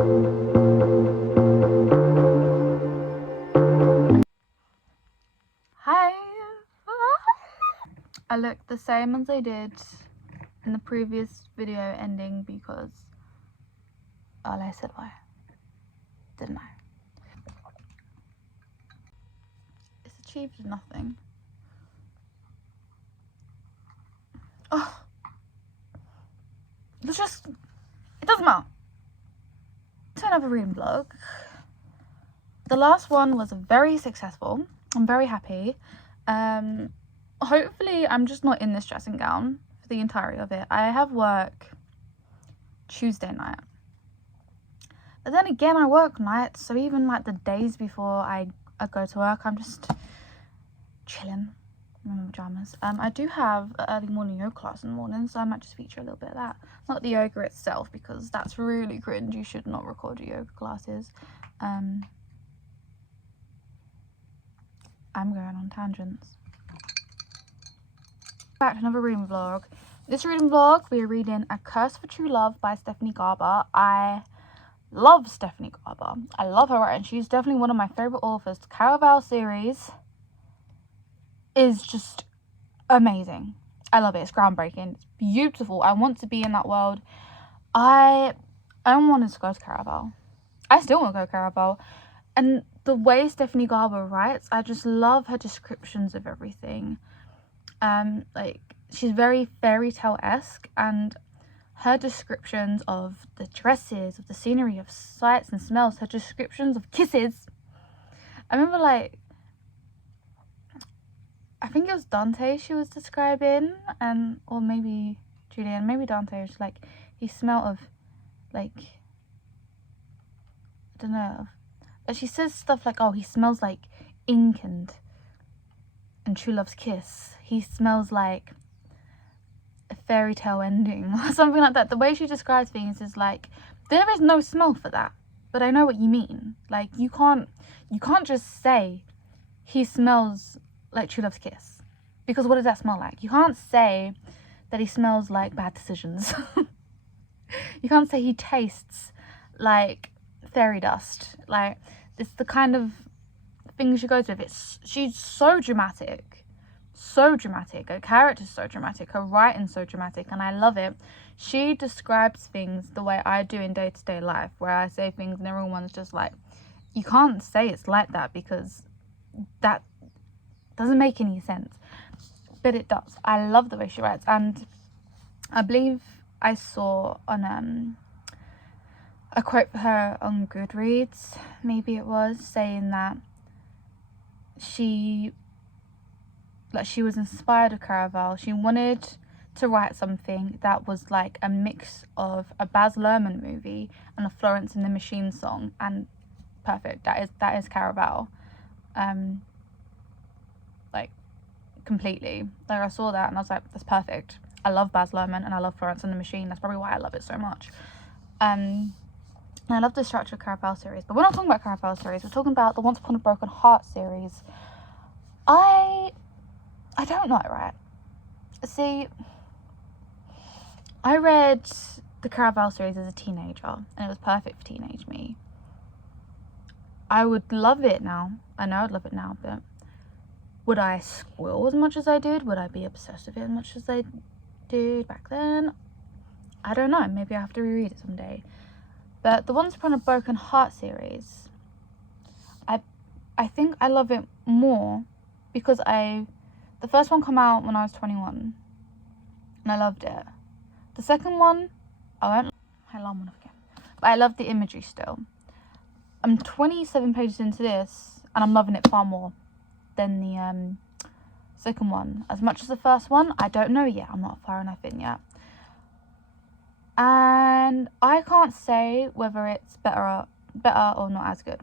Hi! I look the same as I did in the previous video ending because I said why, didn't I? It's achieved nothing. Oh, it doesn't matter. To another reading vlog. The last one was very successful. I'm very happy. Hopefully I'm just not in this dressing gown for the entirety of it. I have work Tuesday night. But then again, I work nights, so even like the days before I go to work, I'm just chilling in my pajamas. I do have an early morning yoga class in the morning, so I might just feature a little bit of that. Not the yoga itself, because that's really cringe. You should not record your yoga classes. I'm going on tangents. Back to another reading vlog. This reading vlog, we are reading A Curse for True Love by Stephanie Garber. I love Stephanie Garber. I love her writing. She's definitely one of my favorite authors. The Caraval series is just amazing. I love it. It's groundbreaking. It's beautiful. I want to be in that world. I wanted to go to Caraval. I still want to go to Caraval. And the way Stephanie Garber writes, I just love her descriptions of everything. Like, she's very fairy tale-esque, and her descriptions of the dresses, of the scenery, of sights and smells, her descriptions of kisses. I remember, like, I think it was Dante she was describing, or maybe Julian, maybe Dante was like, he smelled of, like, I don't know, she says stuff like, oh, he smells like ink and True Love's kiss. He smells like a fairy tale ending or something like that. The way she describes things is like, there is no smell for that, but I know what you mean. Like, you can't just say he smells like True Love's kiss, because what does that smell like? You can't say that he smells like bad decisions. You can't say he tastes like fairy dust. Like, it's the kind of thing she goes with. She's so dramatic, her character's so dramatic, her writing's so dramatic, and I love it. She describes things the way I do in day-to-day life, where I say things and everyone's just like, you can't say it's like that because that doesn't make any sense, but it does. I love the way she writes, and I believe I saw on a quote for her on Goodreads, maybe it was, saying that she was inspired of Caraval. She wanted to write something that was like a mix of a Baz Luhrmann movie and a Florence and the Machine song, and perfect. That is Caraval. Like, completely. Like, I saw that and I was like, that's perfect. I love Baz Luhrmann and I love Florence and the Machine. That's probably why I love it so much. And I love the structure of Caraval series. But we're not talking about Caraval series. We're talking about the Once Upon a Broken Heart series. I don't know, right? See, I read the Caraval series as a teenager, and it was perfect for teenage me. I would love it now. I know I'd love it now, but would I squeal as much as I did? Would I be obsessed with it as much as I did back then? I don't know. Maybe I have to reread it someday. But the Once Upon a Broken Heart series, I think I love it more because the first one came out when I was 21 and I loved it. The second one, I love the imagery still. I'm 27 pages into this and I'm loving it far more than the second one. As much as the first one, I don't know yet. I'm not far enough in yet. And I can't say whether it's better or not as good,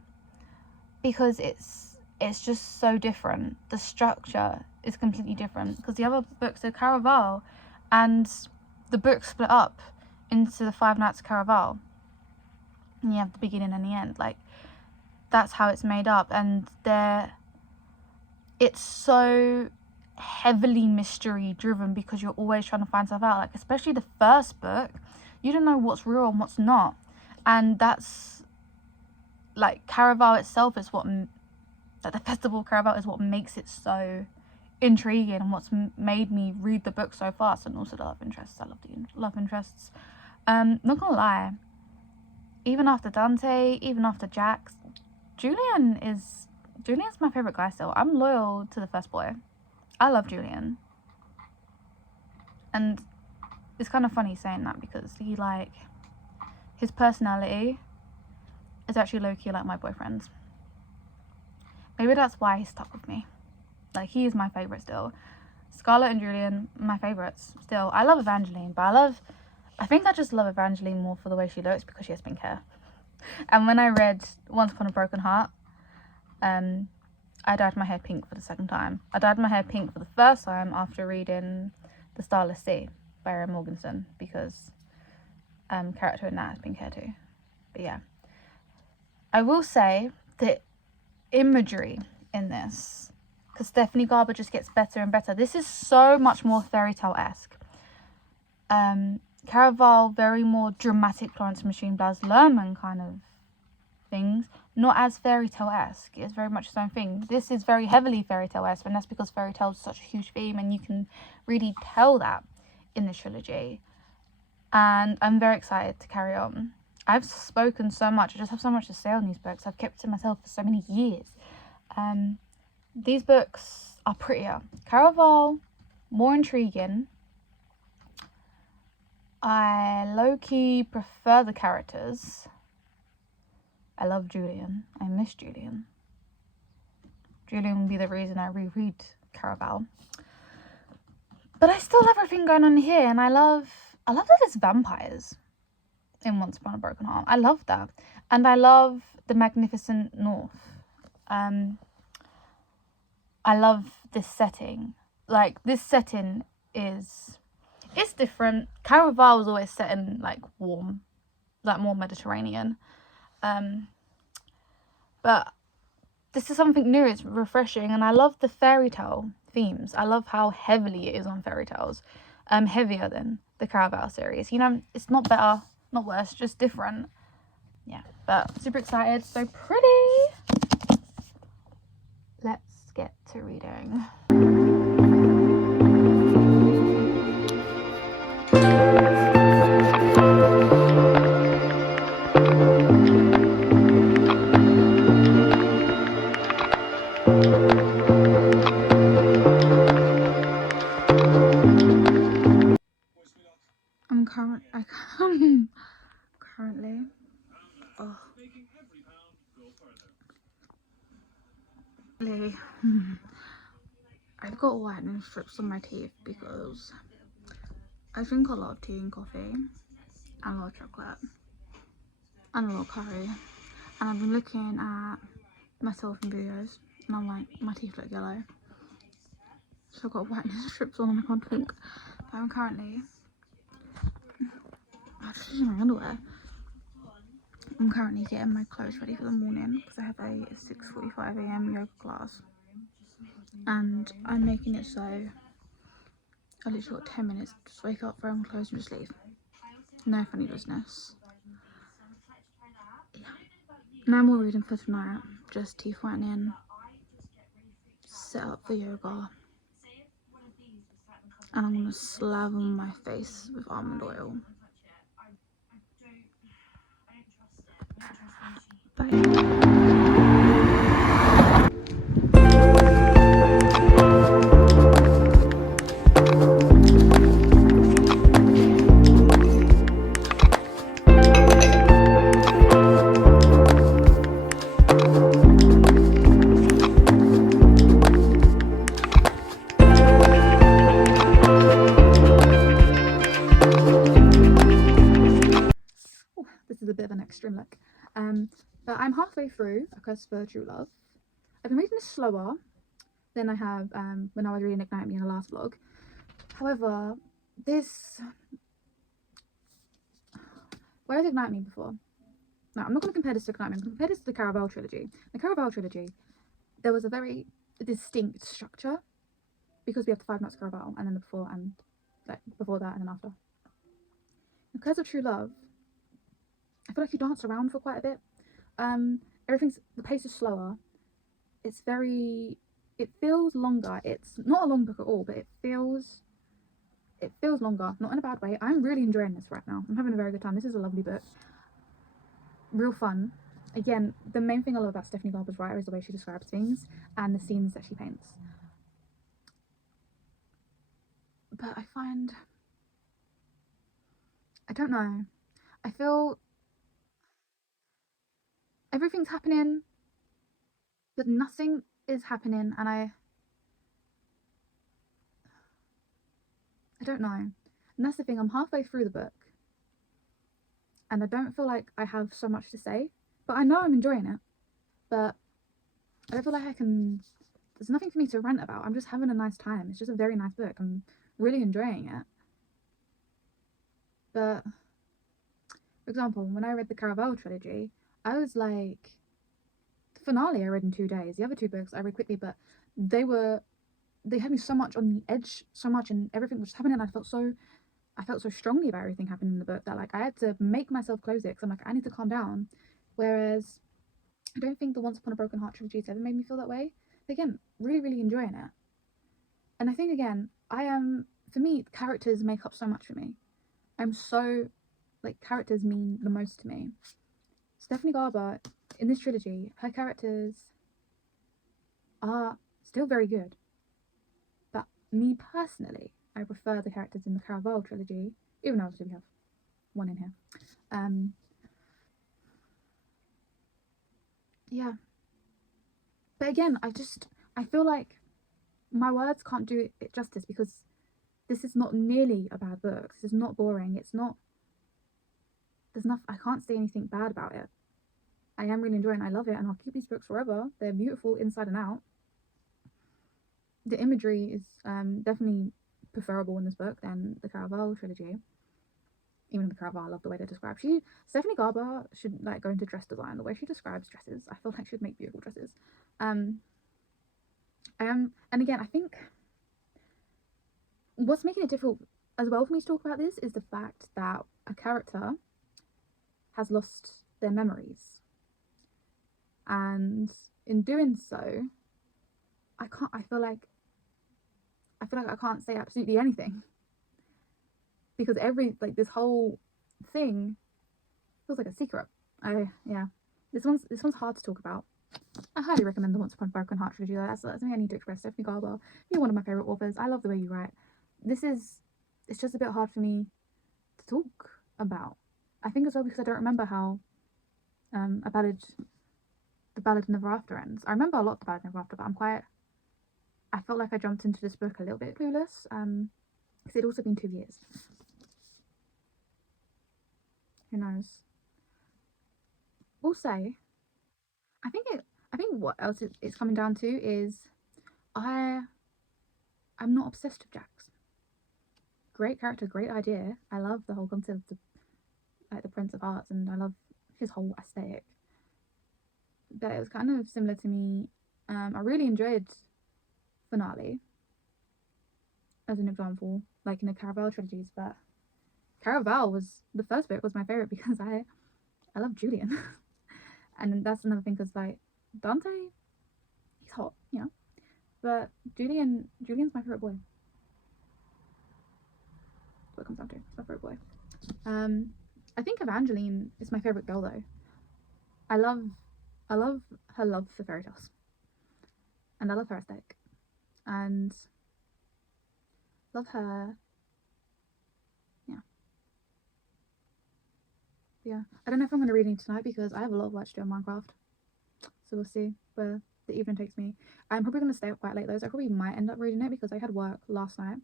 because it's just so different. The structure is completely different, because the other books are Caraval, and the book split up into the 5 Nights of Caraval, and you have the beginning and the end. Like, that's how it's made up, and it's so heavily mystery driven because you're always trying to find stuff out. Like, especially the first book, you don't know what's real and what's not. And that's like Caraval itself is what like the festival of Caraval is what makes it so intriguing and what's made me read the book so fast. And also the love interests. I love the love interests. Not gonna lie, even after Dante, even after Jax, Julian's my favorite guy still. I'm loyal to the first boy. I love Julian. And it's kind of funny saying that because he, like, his personality is actually low-key like my boyfriend's. Maybe that's why he stuck with me. Like, he is my favorite still. Scarlett and Julian, my favorites still. I love Evangeline, but I think I just love Evangeline more for the way she looks because she has pink hair. And when I read Once Upon a Broken Heart, I dyed my hair pink for the second time. I dyed my hair pink for the first time after reading The Starless Sea by Erin Morgenson, because character in that has pink hair too. But yeah, I will say the imagery in this, because Stephanie Garber just gets better and better. This is so much more fairy tale-esque. Caraval, very more dramatic Florence Machine Blas Luhrmann kind of things, not as fairy tale-esque. It's very much its own thing. This is very heavily fairy tale-esque, and that's because fairy tale is such a huge theme, and you can really tell that in the trilogy. And I'm very excited to carry on. I've spoken so much. I just have so much to say on these books. I've kept to myself for so many years. These books are prettier. Caraval, more intriguing. I low-key prefer the characters. I love Julian. I miss Julian. Julian will be the reason I reread Caraval. But I still love everything going on here, and I love that there's vampires in Once Upon a Broken Heart. I love that. And I love the Magnificent North. I love this setting. Like, this setting it's different. Caraval was always set in, like, warm, like, more Mediterranean. But this is something new. It's refreshing, and I love the fairy tale themes. I love how heavily it is on fairy tales. Heavier than the Caraval series. You know, it's not better, not worse, just different. Yeah, but super excited. So pretty. Let's get to reading. Currently, I've got whitening strips on my teeth because I drink a lot of tea and coffee, and a lot of chocolate, and a lot of curry, and I've been looking at myself in videos, and I'm like, my teeth look yellow, so I've got whitening strips on and I can't think. But I'm currently, I'm just using my underwear. I'm currently getting my clothes ready for the morning because I have a 6:45 AM yoga class, and I'm making it so I literally got 10 minutes to just wake up, throw on clothes and just leave. No funny business. Yeah. No more reading for tonight, just teeth whitening, set up for yoga, and I'm gonna slather my face with almond oil. Bye. This is a bit of an extreme look. But I'm halfway through A Quest for True Love. I've been reading this slower than I have when I was reading Ignite Me in the last vlog. However, where has Ignite Me before? No, I'm not going to compare this to Ignite Me. I'm going to compare this to the Caraval trilogy. The Caraval trilogy, there was a very distinct structure because we have the 5 Nuts Caraval, and then the before that and then after. A Quest of True Love, I feel like you dance around for quite a bit. The pace is slower. It's very, it feels longer. It's not a long book at all, but it feels longer, not in a bad way. I'm really enjoying this right now. I'm having a very good time. This is a lovely book, real fun. Again, the main thing I love about Stephanie Garber's writer is the way she describes things and the scenes that she paints. But I find, I don't know, I feel everything's happening, but nothing is happening, and I don't know. And that's the thing, I'm halfway through the book, and I don't feel like I have so much to say, but I know I'm enjoying it, but I don't feel like there's nothing for me to rant about. I'm just having a nice time. It's just a very nice book. I'm really enjoying it. But, for example, when I read the Caraval trilogy, I was like, the finale I read in 2 days. The other 2 books I read quickly, but they had me so much on the edge, so much, and everything was happening. I felt so strongly about everything happening in the book that like I had to make myself close it because I'm like, I need to calm down. Whereas I don't think the Once Upon a Broken Heart trilogy has ever made me feel that way. But again, really, really enjoying it. And I think again, for me, characters make up so much for me. I'm so, like, characters mean the most to me. Stephanie Garber, in this trilogy, her characters are still very good. But me personally, I prefer the characters in the Caraval trilogy, even though obviously we have one in here. Yeah. But again, I feel like my words can't do it justice because this is not nearly a bad book. This is not boring. I can't say anything bad about it. I am really enjoying it. I love it, and I'll keep these books forever. They're beautiful inside and out. The imagery is definitely preferable in this book than the Caraval trilogy. Even the Caraval, I love the way they describe. Stephanie Garber should like go into dress design. The way she describes dresses, I feel like she'd make beautiful dresses. And again, I think what's making it difficult as well for me to talk about this is the fact that a character has lost their memories, and in doing so, I feel like I can't say absolutely anything because this whole thing feels like a secret. This one's hard to talk about. I highly recommend the Once Upon a Broken Heart trilogy. That's something I need to express. Stephanie Garber, you're one of my favorite authors. I love the way you write. It's just a bit hard for me to talk about. I think as well because I don't remember how the Ballad Never After ends. I remember a lot of the Ballad Never After, but I felt like I jumped into this book a little bit clueless. Because it'd also been 2 years. Who knows? We'll say. I think what else it's coming down to is I'm not obsessed with Jax. Great character, great idea. I love the whole concept of like the Prince of Hearts, and I love his whole aesthetic. But it was kind of similar to me. I really enjoyed Finale as an example, like in the Caraval trilogies, but Caraval was the first book was my favorite because I love Julian. And that's another thing because like Dante, he's hot, you know, but Julian's my favorite boy. That's what it comes down to. It's my favorite boy. I think Evangeline is my favorite girl though. I love her love for fairy tales, and I love her aesthetic, and love her. Yeah, I don't know if I'm going to read any tonight because I have a lot of work to do on Minecraft, so we'll see where the evening takes me. I'm probably going to stay up quite late though, so I probably might end up reading it because I had work last night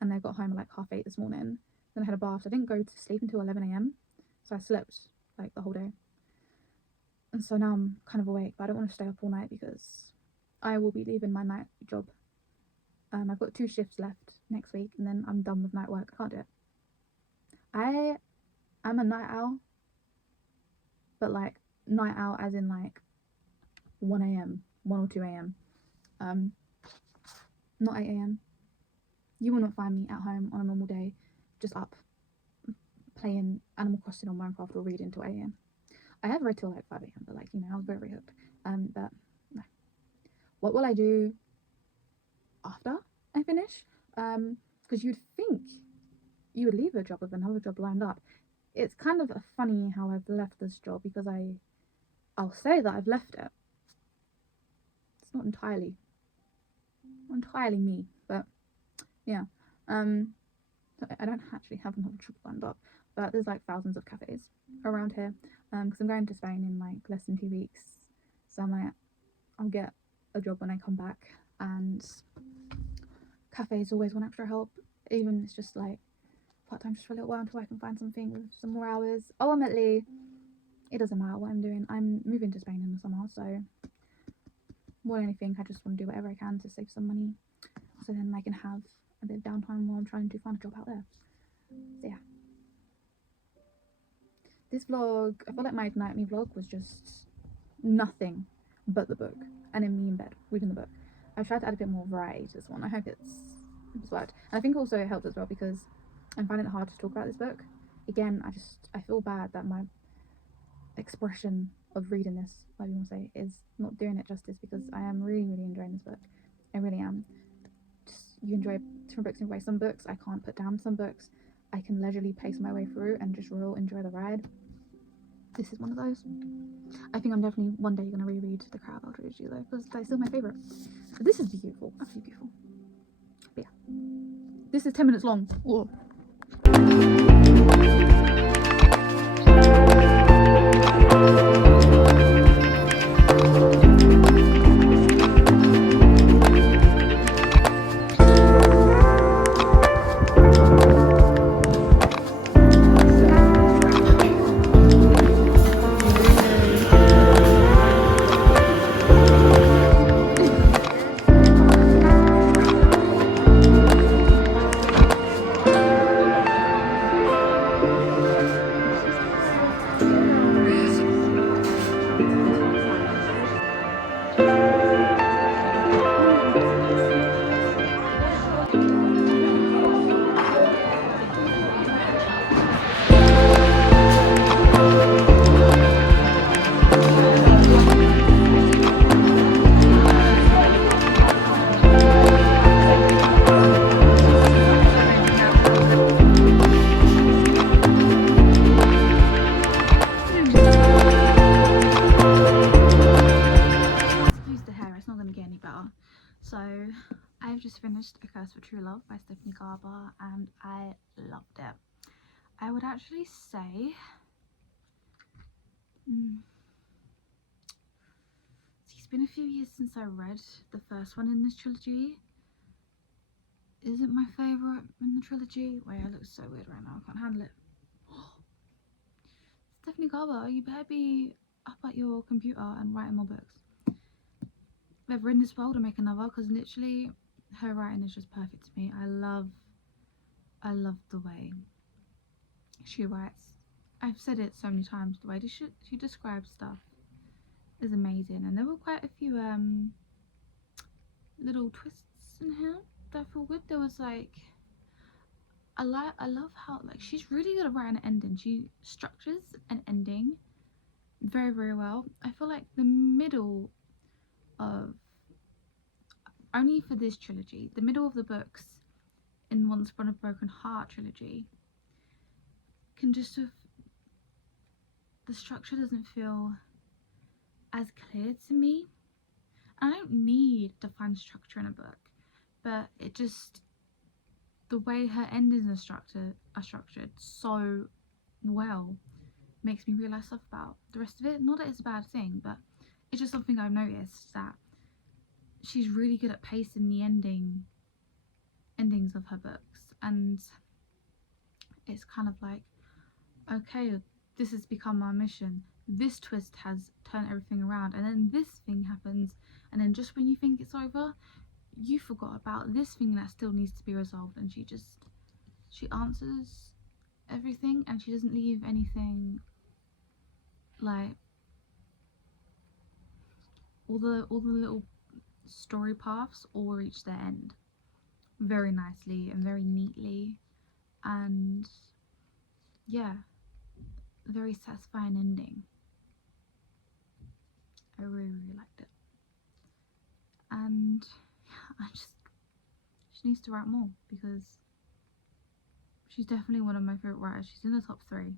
and I got home at like 8:30 this morning. Then I had a bath, so I didn't go to sleep until 11 a.m. So I slept like the whole day, and so now I'm kind of awake, but I don't want to stay up all night because I will be leaving my night job. I've got 2 shifts left next week and then I'm done with night work. I can't do it. I am a night owl, but like night owl as in like 1 a.m, 1 or 2 a.m, not 8 a.m. You will not find me at home on a normal day just up playing Animal Crossing on Minecraft or reading till 8 a.m. I have read till like 5 a.m. but like, you know, I was very, very hooked. But no. What will I do after I finish? Because you'd think you would leave a job with another job lined up. It's kind of funny how I've left this job because I'll say that I've left it. It's not entirely me, but yeah. I don't actually have another job lined up, but there's like thousands of cafes around here. Because I'm going to Spain in like less than 2 weeks, so I'll get a job when I come back, and cafes always want extra help, even if it's just like part time just for a little while until I can find something with some more hours. Ultimately, it doesn't matter what I'm doing. I'm moving to Spain in the summer, so more than anything, I just want to do whatever I can to save some money, so then I can have a bit of downtime while I'm trying to find a job out there. So yeah, this vlog, I feel like my Ignite Me vlog was just nothing but the book, and then me in bed reading the book. I've tried to add a bit more variety to this one. I hope it's worked. And I think also it helped as well because I'm finding it hard to talk about this book. Again, I feel bad that my expression of reading this, what you want to say, is not doing it justice, because I am really, really enjoying this book. I really am. Just, you enjoy different books in way. Some books I can't put down. Some books I can leisurely pace my way through and just real enjoy the ride. This is one of those. I think I'm definitely one day going to reread the Caraval trilogy though, because that's still my favourite. But this is beautiful, absolutely beautiful. But yeah, this is 10 minutes long. Whoa. So, I've just finished A Curse for True Love by Stephanie Garber, and I loved it. I would actually say it's been a few years since I read the first one in this trilogy. Is it my favourite in the trilogy? Wait, I look so weird right now, I can't handle it. Stephanie Garber, you better be up at your computer and writing more books. Ever in this world or make another, because literally her writing is just perfect to me. I love the way she writes. I've said it so many times, the way she describes stuff is amazing, and there were quite a few little twists in here that feel good. There was like I love how like she's really good at writing an ending. She structures an ending very, very well. I feel like the middle of, only for this trilogy, the middle of the books in Once Upon a Broken Heart trilogy can just have, the structure doesn't feel as clear to me. I don't need defined structure in a book, but it just, the way her endings are structured so well makes me realise stuff about the rest of it. Not that it's a bad thing, but it's just something I've noticed, that she's really good at pacing the endings of her books, and it's kind of like, okay, this has become our mission, this twist has turned everything around, and then this thing happens, and then just when you think it's over, you forgot about this thing that still needs to be resolved, and she answers everything, and she doesn't leave anything, like all the little story paths all reach their end very nicely and very neatly, and yeah, very satisfying ending. I really, really liked it. And she needs to write more, because she's definitely one of my favourite writers. She's in the top 3.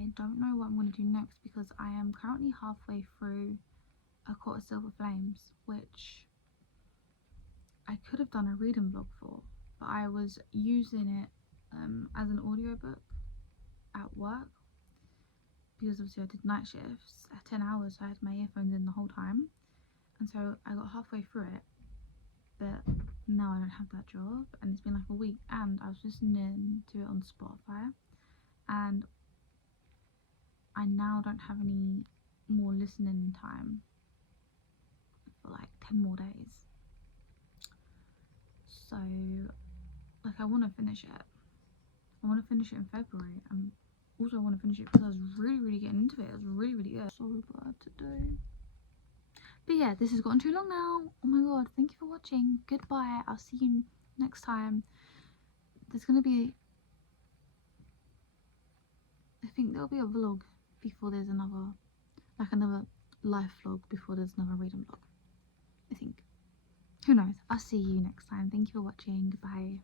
I don't know what I'm going to do next, because I am currently halfway through A Court of Silver Flames, which I could have done a reading vlog for, but I was using it as an audiobook at work, because obviously I did night shifts at 10 hours, so I had my earphones in the whole time, and so I got halfway through it, but now I don't have that job, and it's been like a week, and I was listening to it on Spotify, and I now don't have any more listening time for like 10 more days. So like, I want to finish it. I want to finish it in February, and also I want to finish it because I was really getting into it. It was really good. Sorry what I had to do. But yeah, this has gotten too long now. Oh my god, thank you for watching. Goodbye. I'll see you next time. There's gonna be, I think there'll be a vlog before there's another, like another live vlog before there's another reading vlog, I think. Who knows? I'll see you next time. Thank you for watching. Goodbye.